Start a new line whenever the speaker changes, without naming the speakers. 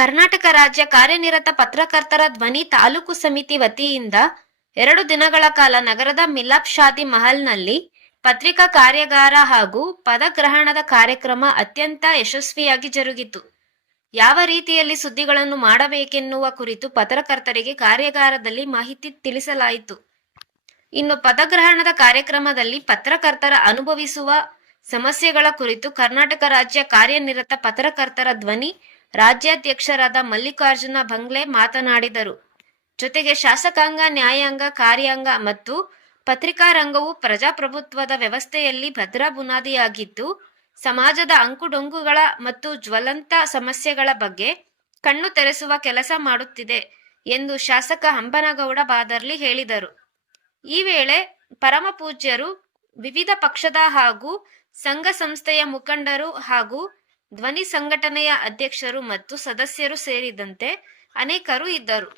ಕರ್ನಾಟಕ ರಾಜ್ಯ ಕಾರ್ಯನಿರತ ಪತ್ರಕರ್ತರ ಧ್ವನಿ ತಾಲೂಕು ಸಮಿತಿ ವತಿಯಿಂದ ಎರಡು ದಿನಗಳ ಕಾಲ ನಗರದ ಮಿಲಾಪ್ ಶಾದಿ ಮಹಲ್ನಲ್ಲಿ ಪತ್ರಿಕಾ ಕಾರ್ಯಾಗಾರ ಹಾಗೂ ಪದಗ್ರಹಣದ ಕಾರ್ಯಕ್ರಮ ಅತ್ಯಂತ ಯಶಸ್ವಿಯಾಗಿ ಜರುಗಿತು. ಯಾವ ರೀತಿಯಲ್ಲಿ ಸುದ್ದಿಗಳನ್ನು ಮಾಡಬೇಕೆನ್ನುವ ಕುರಿತು ಪತ್ರಕರ್ತರಿಗೆ ಕಾರ್ಯಾಗಾರದಲ್ಲಿ ಮಾಹಿತಿ ತಿಳಿಸಲಾಯಿತು. ಇನ್ನು ಪದಗ್ರಹಣದ ಕಾರ್ಯಕ್ರಮದಲ್ಲಿ ಪತ್ರಕರ್ತರ ಅನುಭವಿಸುವ ಸಮಸ್ಯೆಗಳ ಕುರಿತು ಕರ್ನಾಟಕ ರಾಜ್ಯ ಕಾರ್ಯನಿರತ ಪತ್ರಕರ್ತರ ಧ್ವನಿ ರಾಜ್ಯಾಧ್ಯಕ್ಷರಾದ ಮಲ್ಲಿಕಾರ್ಜುನ ಬಂಗ್ಲೆ ಮಾತನಾಡಿದರು. ಜೊತೆಗೆ ಶಾಸಕಾಂಗ, ನ್ಯಾಯಾಂಗ, ಕಾರ್ಯಾಂಗ ಮತ್ತು ಪತ್ರಿಕಾ ರಂಗವು ಪ್ರಜಾಪ್ರಭುತ್ವದ ವ್ಯವಸ್ಥೆಯಲ್ಲಿ ಭದ್ರ ಬುನಾದಿಯಾಗಿದ್ದು, ಸಮಾಜದ ಅಂಕುಡೊಂಕುಗಳ ಮತ್ತು ಜ್ವಲಂತ ಸಮಸ್ಯೆಗಳ ಬಗ್ಗೆ ಕಣ್ಣು ತೆರೆಸುವ ಕೆಲಸ ಮಾಡುತ್ತಿದೆ ಎಂದು ಶಾಸಕ ಹಂಬನಗೌಡ ಬಾದರ್ಲಿ ಹೇಳಿದರು. ಈ ವೇಳೆ ಪರಮ ಪೂಜ್ಯರು ವಿವಿಧ ಪಕ್ಷದ ಹಾಗೂ ಸಂಘ ಸಂಸ್ಥೆಯ ಮುಖಂಡರು ಹಾಗೂ ಧ್ವನಿ ಸಂಘಟನೆಯ ಅಧ್ಯಕ್ಷರು ಮತ್ತು ಸದಸ್ಯರು ಸೇರಿದಂತೆ ಅನೇಕರು ಇದ್ದರು.